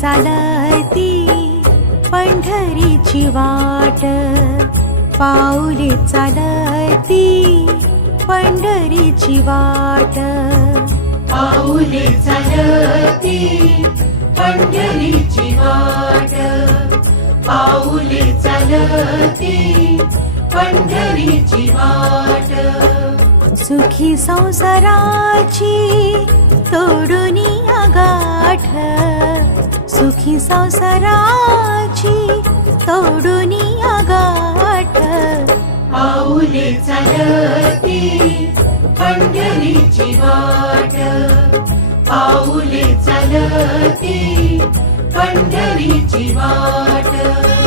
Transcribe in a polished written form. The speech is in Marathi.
चालती पंढरीची वाट, पाऊले चालती पंढरीची वाट, पाऊले चालती पंढरीची वाट, पाऊले चालती पंढरीची वाट. सुखी संसाराची तोडूनी गाठ, सुखी संसाराची तोडूनी गाठ, पाऊले चालती पंढरीची वाट, पाऊले चालती पंढरीची वाट.